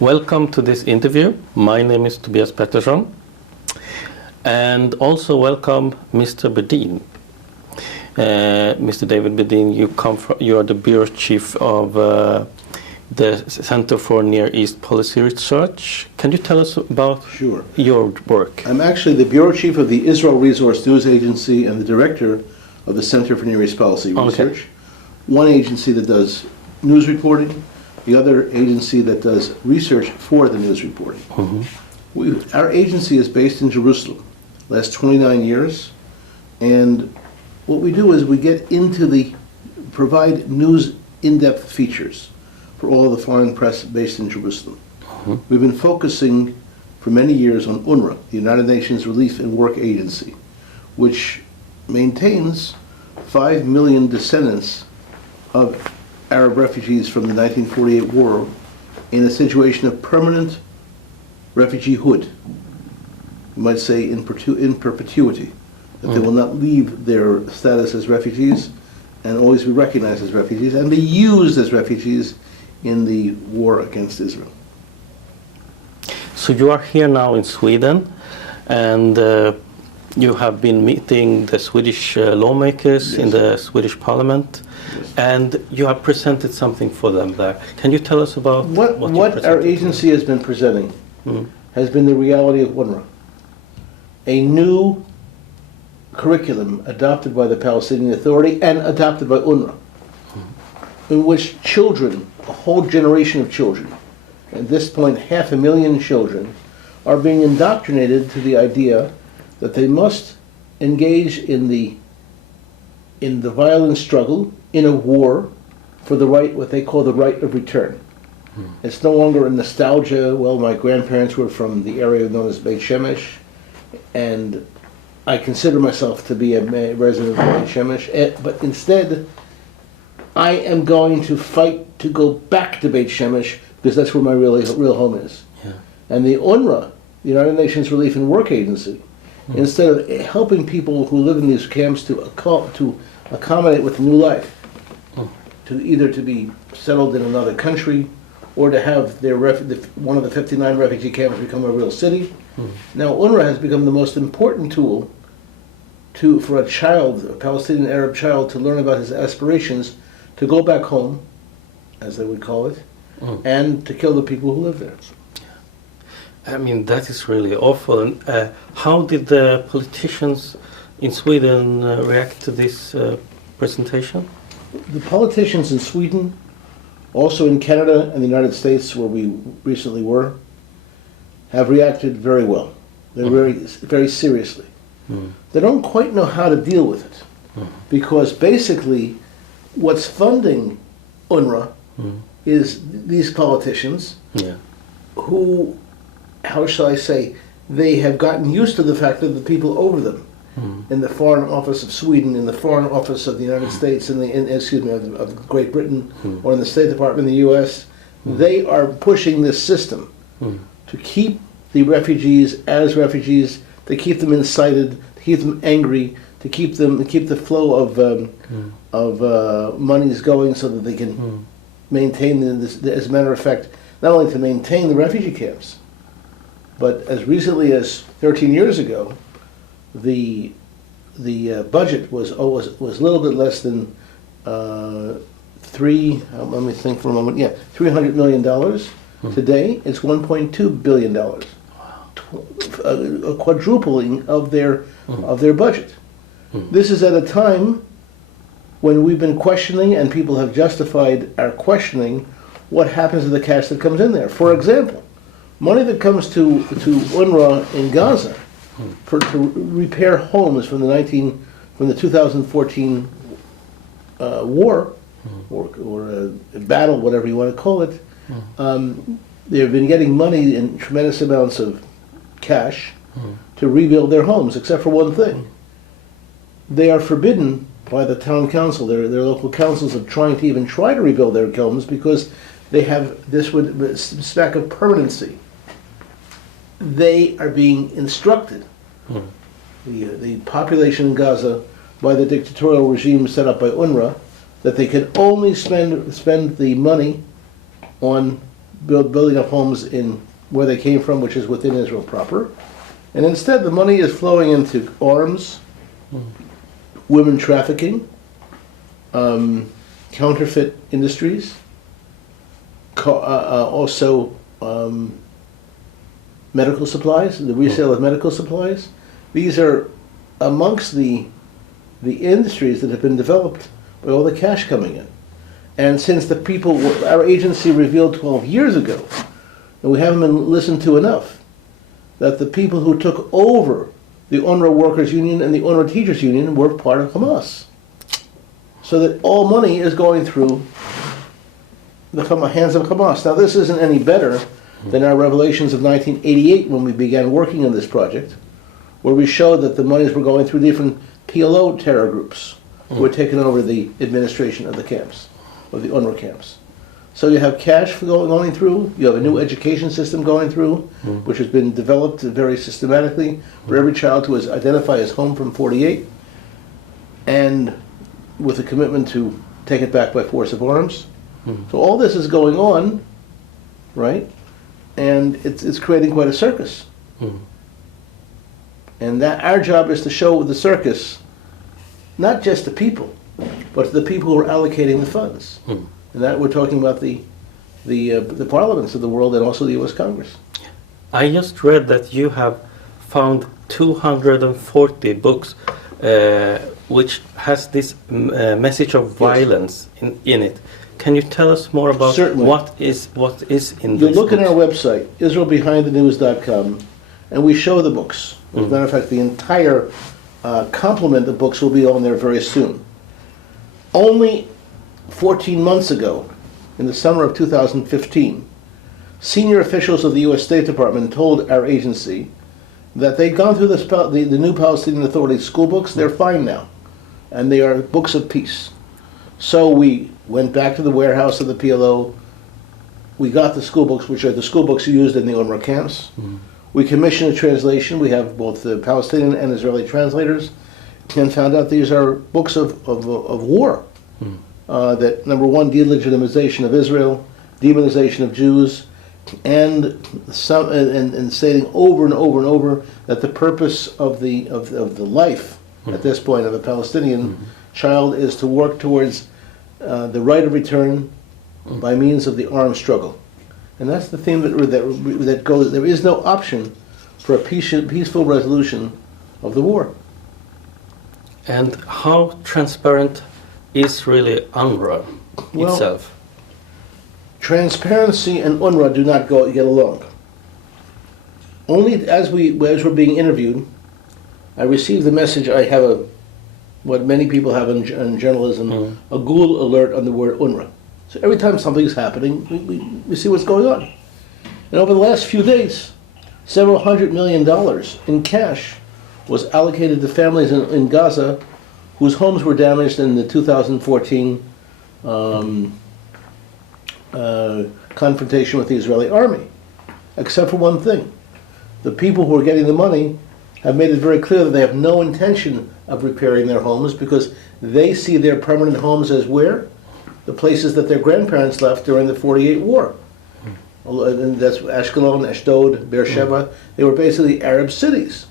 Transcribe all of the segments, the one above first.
Welcome to this interview. My name is Tobias Pettersson. And also welcome Mr. Bedin. Mr. David Bedin, you are the Bureau Chief of the Center for Near East Policy Research. Can you tell us about your work? I'm actually the Bureau Chief of the Israel Resource News Agency and the Director of the Center for Near East Policy Research. Okay. One agency that does news reporting, the other agency that does research for the news reporting. Mm-hmm. Our agency is based in Jerusalem, last 29 years, and what we do is we get into provide news in-depth features for all the foreign press based in Jerusalem. Mm-hmm. We've been focusing for many years on UNRWA, the United Nations Relief and Work Agency, which maintains 5 million descendants of Arab refugees from the 1948 war in a situation of permanent refugeehood. You might say in perpetuity, that they will not leave their status as refugees and always be recognized as refugees and be used as refugees in the war against Israel. So you are here now in Sweden, and you have been meeting the Swedish lawmakers in the Swedish Parliament, and you have presented something for them there. Can you tell us about what our agency has been presenting? Has been the reality of UNRWA. A new curriculum adopted by the Palestinian Authority and adopted by UNRWA, in which children, a whole generation of children, at this point 500,000 children, are being indoctrinated to the idea that they must engage in the violent struggle in a war for the right, what they call the right of return. It's no longer a nostalgia. Well, my grandparents were from the area known as Beit Shemesh, and I consider myself to be a resident of Beit Shemesh, but instead I am going to fight to go back to Beit Shemesh because that's where my real home is. Yeah. And the UNRWA, the United Nations Relief and Work Agency, instead of helping people who live in these camps to accommodate with a new life, to either to be settled in another country or to have one of the 59 refugee camps become a real city. Now UNRWA has become the most important tool for a child, a Palestinian Arab child, to learn about his aspirations to go back home, as they would call it, and to kill the people who live there. I mean, that is really awful. And how did the politicians in Sweden react to this presentation? The politicians in Sweden, also in Canada and the United States, where we recently were, have reacted very well. They're very seriously. They don't quite know how to deal with it, because basically what's funding UNRWA is these politicians who, how shall I say, they have gotten used to the fact that the people over them, in the Foreign Office of Sweden, in the Foreign Office of the United States, of Great Britain, or in the State Department in the U.S., they are pushing this system to keep the refugees as refugees, to keep them incited, to keep them angry, to keep the flow of monies going so that they can maintain this. As a matter of fact, not only to maintain the refugee camps, but as recently as 13 years ago, the budget was a little bit less than let me think for a moment. Yeah, $300 million. Today it's $1.2 billion. A quadrupling of their budget. This is at a time when we've been questioning, and people have justified our questioning, what happens to the cash that comes in there. For example, money that comes to UNRWA in Gaza to repair homes from the 2014 war or battle, whatever you want to call it. They've been getting money in tremendous amounts of cash to rebuild their homes, except for one thing. They are forbidden by the town council, their local councils, of trying to even try to rebuild their homes because they have this stack of permanency. They are being instructed, the population in Gaza, by the dictatorial regime set up by UNRWA, that they can only spend the money on building up homes in where they came from, which is within Israel proper. And instead, the money is flowing into arms, women trafficking, counterfeit industries, also medical supplies, the resale of medical supplies. These are amongst the industries that have been developed by all the cash coming in. And since the people, our agency revealed 12 years ago, and we haven't been listened to enough, that the people who took over the UNRWA Workers Union and the UNRWA Teachers Union were part of Hamas. So that all money is going through the hands of Hamas. Now this isn't any better than our revelations of 1988 when we began working on this project, where we showed that the monies were going through different PLO terror groups who were taking over the administration of the camps, of the UNRWA camps. So you have cash going through, you have a new education system going through, which has been developed very systematically for every child who is identified as home from 48, and with a commitment to take it back by force of arms. So all this is going on, right? And it's creating quite a circus. And that our job is to show the circus, not just to people, but to the people who are allocating the funds. And that we're talking about the parliaments of the world and also the U.S. Congress. I just read that you have found 240 books which has this message of violence in it. Can you tell us more about Certainly. what is in You these look at books? our website, IsraelBehindTheNews.com, and we show the books. As a matter of fact, the entire complement of books will be on there very soon. Only 14 months ago, in the summer of 2015, senior officials of the U.S. State Department told our agency that they'd gone through the new Palestinian Authority school books. They're fine now, and they are books of peace. So we went back to the warehouse of the PLO. We got the school books, which are the school books used in the UNRWA camps. We commissioned a translation. We have both the Palestinian and Israeli translators, and found out these are books of war. That, number one, delegitimization of Israel, demonization of Jews, and stating over and over and over that the purpose of the life at this point of a Palestinian child is to work towards the right of return by means of the armed struggle. And that's the theme that goes. There is no option for a peaceful resolution of the war. And how transparent is really UNRWA itself? Transparency and UNRWA do not get along. Only as we're being interviewed, I received the message. I have what many people have in journalism, a Google alert on the word UNRWA. So every time something's happening, we see what's going on. And over the last few days, several $100 million in cash was allocated to families in Gaza whose homes were damaged in the 2014 confrontation with the Israeli army. Except for one thing. The people who are getting the money have made it very clear that they have no intention of repairing their homes because they see their permanent homes as where? The places that their grandparents left during the 48 war. And that's Ashkelon, Ashdod, Beersheba. They were basically Arab cities.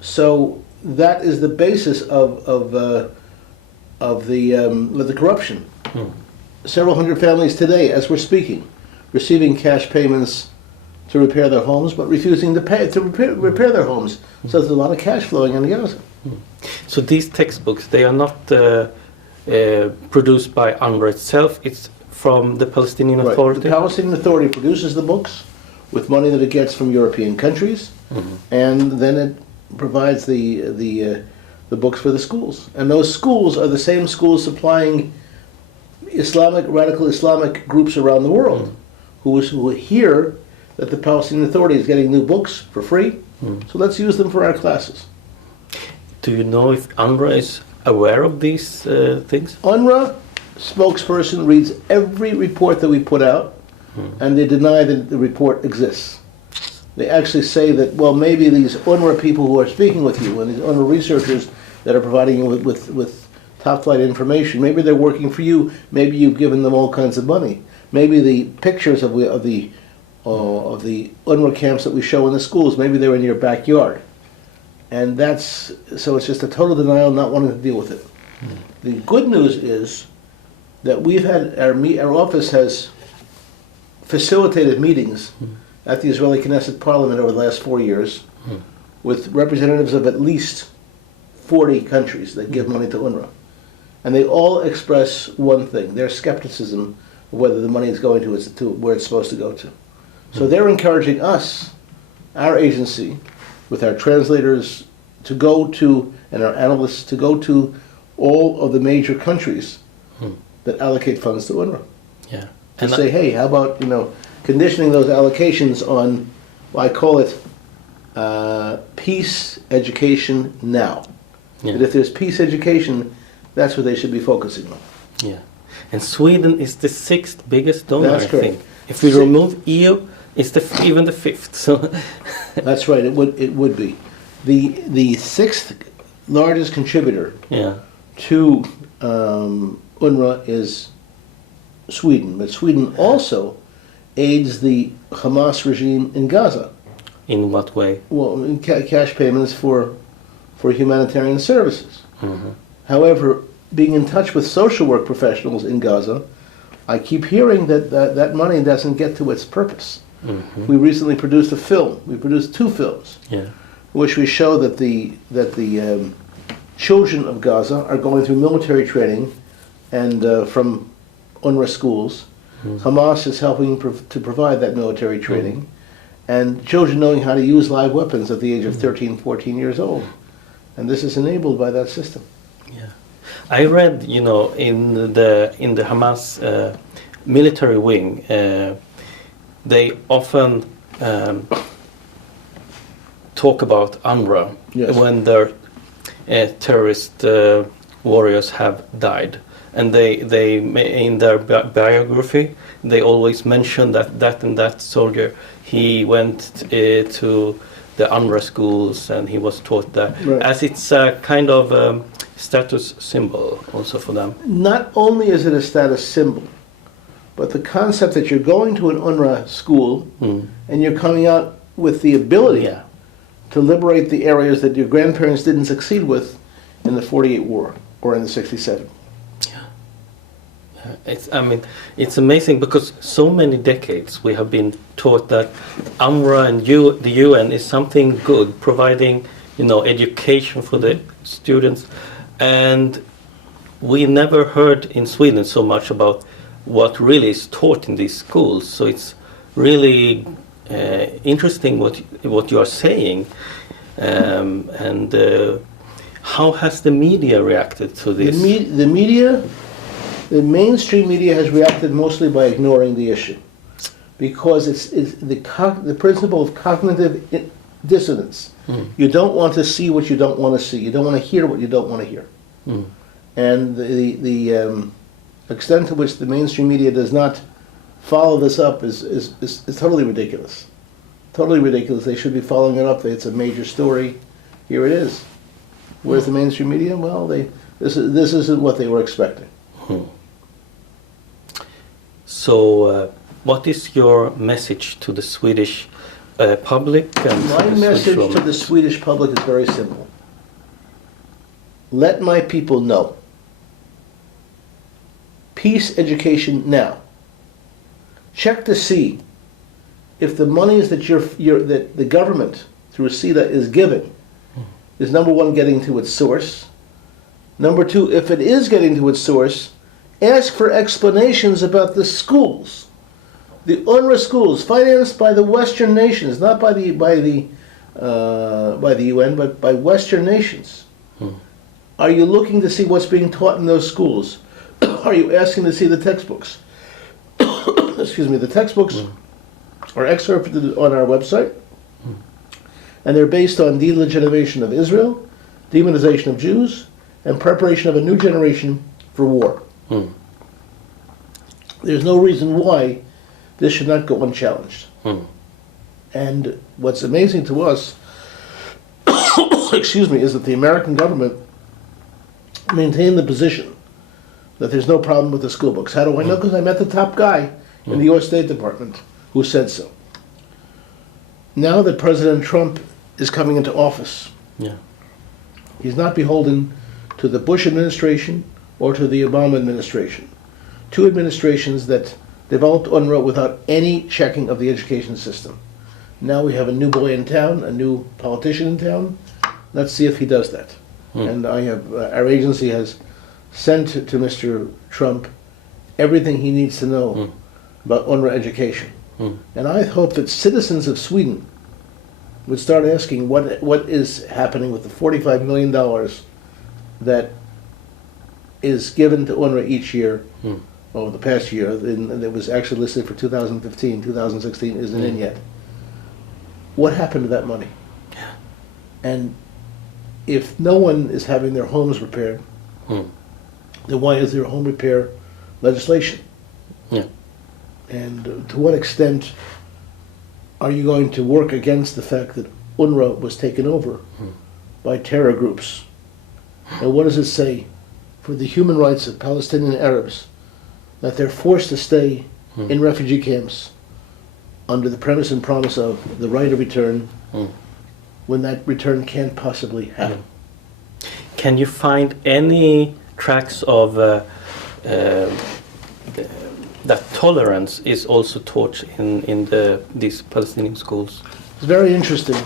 So that is the basis of the corruption. Several hundred families today, as we're speaking, receiving cash payments to repair their homes, but refusing to pay to repair their homes. So there's a lot of cash flowing in Gaza. So these textbooks, they are not produced by UNRWA itself. It's from the Palestinian Authority. The Palestinian Authority produces the books with money that it gets from European countries, and then it provides the books for the schools. And those schools are the same schools supplying radical Islamic groups around the world who hear that the Palestinian Authority is getting new books for free. So let's use them for our classes. Do you know if UNRWA is aware of these things? UNRWA spokesperson reads every report that we put out, and they deny that the report exists. They actually say that, well, maybe these UNRWA people who are speaking with you and these UNRWA researchers that are providing you with top-flight information, maybe they're working for you, maybe you've given them all kinds of money. maybe the pictures of the UNRWA camps that we show in the schools, maybe they're in your backyard. And so it's just a total denial, not wanting to deal with it. The good news is that we've had, our office has facilitated meetings at the Israeli Knesset Parliament over the last 4 years with representatives of at least 40 countries that give money to UNRWA. And they all express one thing, their skepticism of whether the money is going to where it's supposed to go to. So they're encouraging us, our agency, with our translators, to go to, and our analysts, to go to all of the major countries that allocate funds to UNRWA. Yeah. To say, hey, how about, conditioning those allocations on, well, I call it peace education now. Yeah. And if there's peace education, that's what they should be focusing on. Yeah. And Sweden is the 6th biggest donor, That's I correct. think. If we remove EU, it's even the 5th. So That's right, it would be. The 6th largest contributor yeah. to UNRWA is Sweden, but Sweden also aids the Hamas regime in Gaza. In what way? Well, in cash payments for humanitarian services. Mm-hmm. However, being in touch with social work professionals in Gaza, I keep hearing that money doesn't get to its purpose. Mm-hmm. We recently produced a film. We produced 2 films, Yeah. which we show that the children of Gaza are going through military training, and from UNRWA schools. Hamas is helping to provide that military training, and children knowing how to use live weapons at the age of 13, 14 years old. And this is enabled by that system. Yeah. I read, in the Hamas military wing, they often talk about UNRWA Yes. when their terrorist warriors have died, and they in their biography they always mention that and that soldier, he went to the UNRWA schools and he was taught that, Right. as it's a kind of status symbol also for them. Not only is it a status symbol, but the concept that you're going to an UNRWA school and you're coming out with the ability Yeah. to liberate the areas that your grandparents didn't succeed with in the 48 war or in the 67. It's amazing because so many decades we have been taught that UNRWA and the UN is something good, providing education for the students, and we never heard in Sweden so much about what really is taught in these schools. So it's really interesting what you are saying, and how has the media reacted to this? The mainstream media has reacted mostly by ignoring the issue, because it's the principle of cognitive dissonance. You don't want to see what you don't want to see. You don't want to hear what you don't want to hear. And the extent to which the mainstream media does not follow this up is totally ridiculous. Totally ridiculous. They should be following it up. It's a major story. Here it is. Where's the mainstream media? Well, this isn't what they were expecting. So, what is your message to the Swedish public? And My message to the Swedish public is very simple. Let my people know. Peace education now. Check to see if the monies that that the government through CEDA is giving is, number one, getting to its source. Number two, if it is getting to its source, ask for explanations about the schools, the UNRWA schools, financed by the Western nations, not by the UN, but by Western nations. Are you looking to see what's being taught in those schools? Are you asking to see the textbooks? Excuse me, the textbooks are excerpted on our website, and they're based on delegitimation of Israel, demonization of Jews, and preparation of a new generation for war. There's no reason why this should not go unchallenged. And what's amazing to us, excuse me, is that the American government maintained the position that there's no problem with the school books. How do I know? Because I met the top guy in the U.S. State Department who said so. Now that President Trump is coming into office, Yeah. he's not beholden to the Bush administration or to the Obama administration, two administrations that developed UNRWA without any checking of the education system. Now we have a new boy in town, a new politician in town. Let's see if he does that. And our agency has sent to Mr. Trump everything he needs to know about UNRWA education. And I hope that citizens of Sweden would start asking what is happening with the $45 million that is given to UNRWA each year over the past year. And it was actually listed for 2015, 2016 isn't in yet. What happened to that money? And if no one is having their homes repaired, then why is there home repair legislation? Yeah. And to what extent are you going to work against the fact that UNRWA was taken over by terror groups? And what does it say for the human rights of Palestinian Arabs that they're forced to stay in refugee camps under the premise and promise of the right of return when that return can't possibly happen? Can you find any tracks of that tolerance is also taught in these Palestinian schools? It's very interesting.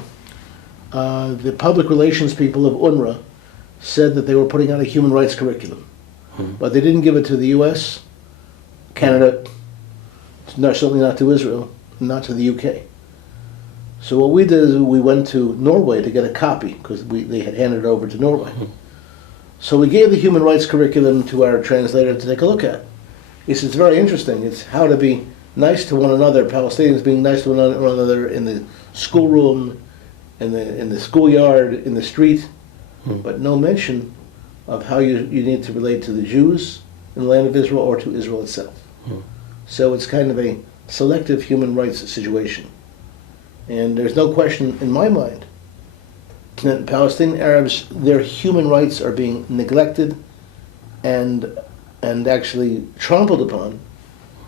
The public relations people of UNRWA said that they were putting out a human rights curriculum, but they didn't give it to the U.S., Canada, certainly not to Israel, not to the U.K. So what we did is we went to Norway to get a copy because they had handed it over to Norway. So we gave the human rights curriculum to our translator to take a look at. He said, it's very interesting. It's how to be nice to one another, Palestinians being nice to one another in the schoolroom, in the schoolyard, in the street, but no mention of how you need to relate to the Jews in the land of Israel or to Israel itself. So it's kind of a selective human rights situation. And there's no question in my mind that Palestinian Arabs, their human rights are being neglected and actually trampled upon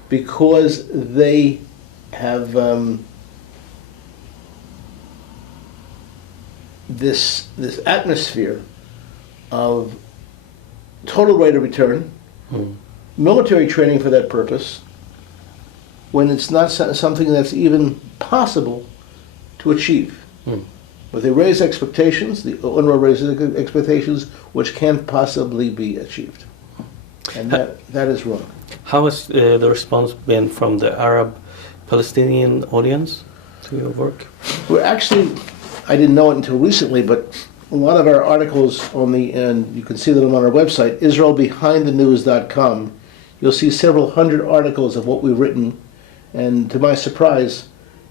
because they have this atmosphere of total right of return, military training for that purpose, when it's not something that's even possible to achieve. But they raise expectations, the UNRWA raises expectations which can't possibly be achieved. And that is wrong. How has the response been from the Arab Palestinian audience to your work? We're actually, I didn't know it until recently, but a lot of our articles and you can see them on our website, IsraelBehindTheNews.com, you'll see several hundred articles of what we've written, and to my surprise,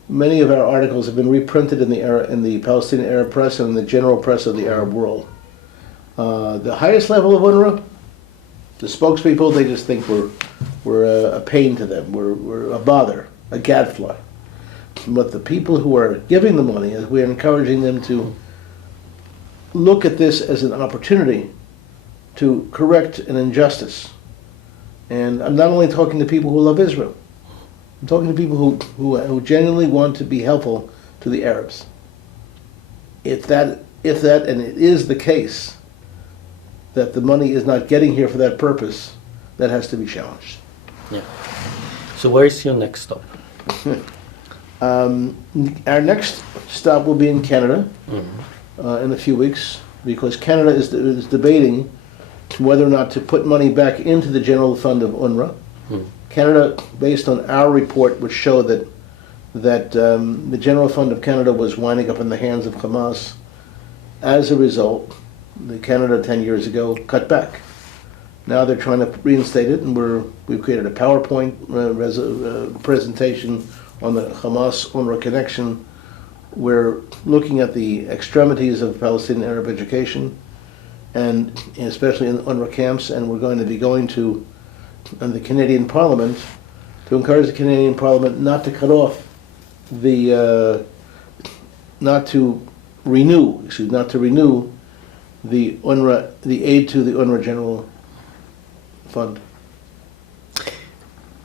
many of our articles have been reprinted in the Palestinian Arab press and in the general press of the Arab world. The highest level of UNRWA, the spokespeople, they just think we're a pain to them. We're a bother, a gadfly. But the people who are giving the money, we're encouraging them to look at this as an opportunity to correct an injustice. And I'm not only talking to people who love Israel. I'm talking to people who genuinely want to be helpful to the Arabs. If that, and it is the case, that the money is not getting here for that purpose, that has to be challenged. Yeah. So where is your next stop? Our next stop will be in Canada in a few weeks, because Canada is debating whether or not to put money back into the general fund of UNRWA. Canada, based on our report, which showed that the general fund of Canada was winding up in the hands of Hamas. As a result, Canada 10 years ago cut back. Now they're trying to reinstate it, and we've created a PowerPoint presentation on the Hamas-UNRWA connection. We're looking at the extremities of Palestinian Arab education, and especially in UNRWA camps, and we're going to be going to the Canadian Parliament to encourage the Canadian Parliament not to cut off not to renew the UNRWA, the aid to the UNRWA General Fund.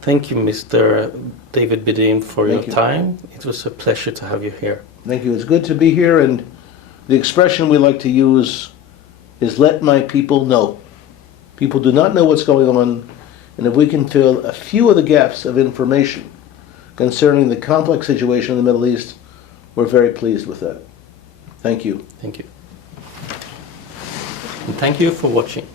Thank you, Mr. David Bedin, for Thank your you. time. It was a pleasure to have you here. Thank you. It's good to be here, and the expression we like to use is "let my people know." People do not know what's going on, and if we can fill a few of the gaps of information concerning the complex situation in the Middle East, we're very pleased with that. Thank you. Thank you. And thank you for watching.